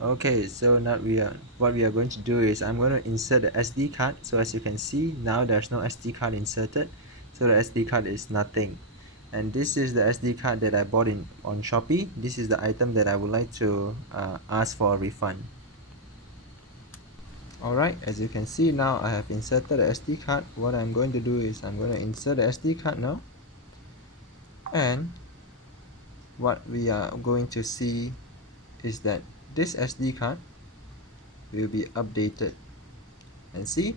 Okay, so now what we are going to do is I'm going to insert the SD card. So as you can see, now there's no SD card inserted, so the SD card is nothing. And this is the SD card that I bought on Shopee. This is the item that I would like to ask for a refund. Alright, as you can see, now I have inserted the SD card. What I'm going to do is I'm going to insert the SD card now, and what we are going to see is that this SD card will be updated, and see,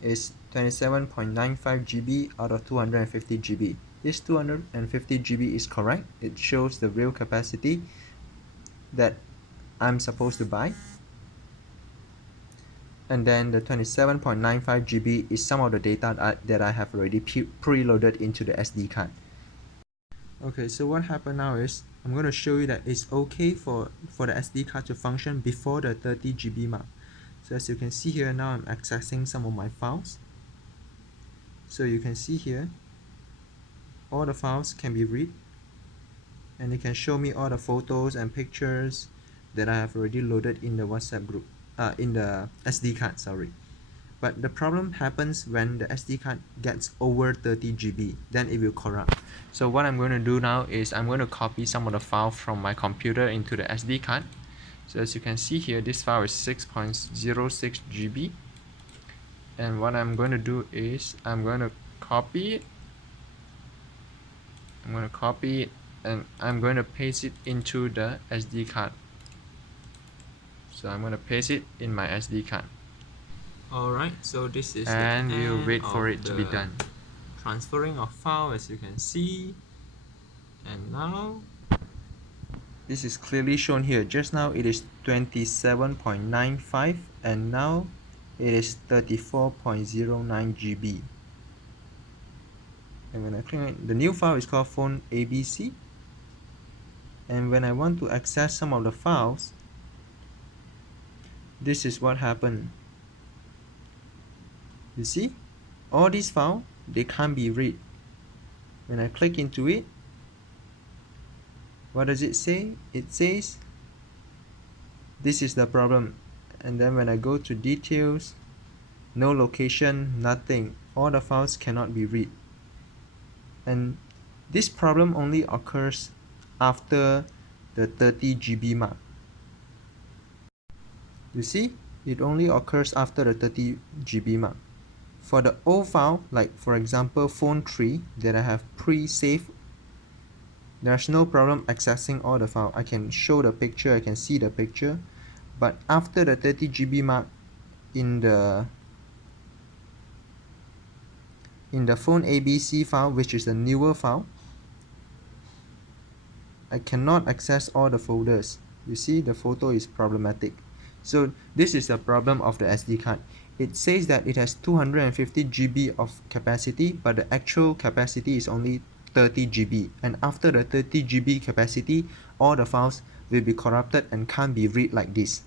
it's 27.95 GB out of 250 GB. This 250 GB is correct. It shows the real capacity that I'm supposed to buy. And then the 27.95 GB is some of the data that I have already preloaded into the SD card. Okay, so what happened now is I'm going to show you that it's okay for the SD card to function before the 30 GB mark. So as you can see here, now I'm accessing some of my files. So you can see here, all the files can be read, and it can show me all the photos and pictures that I have already loaded in the WhatsApp group, in the SD card, sorry. But the problem happens when the SD card gets over 30 GB, then it will corrupt. So what I'm going to do now is I'm going to copy some of the file from my computer into the SD card. So as you can see here, this file is 6.06 GB. And what I'm going to do is I'm going to copy it. And I'm going to paste it into the SD card. So I'm going to paste it in my SD card. Alright, so this is and the we'll wait for it to be done. Transferring of file, as you can see. And now this is clearly shown here. Just now it is 27.95 and now it is 34.09 GB. And when I click on it, the new file is called phone ABC. And when I want to access some of the files, this is what happened. You see, all these files, they can't be read. When I click into it, what does it say? It says this is the problem. And then when I go to details, no location, nothing. All the files cannot be read. And this problem only occurs after the 30 GB mark. You see, it only occurs after the 30 GB mark. For the old file, like for example phone 3 that I have pre-saved, there's no problem accessing all the file. I can show the picture, I can see the picture. But after the 30 GB mark, in the phone ABC file, which is the newer file, I cannot access all the folders. You see, the photo is problematic. So this is the problem of the SD card. It says that it has 250 GB of capacity, but the actual capacity is only 30 GB. And after the 30 GB capacity, all the files will be corrupted and can't be read like this.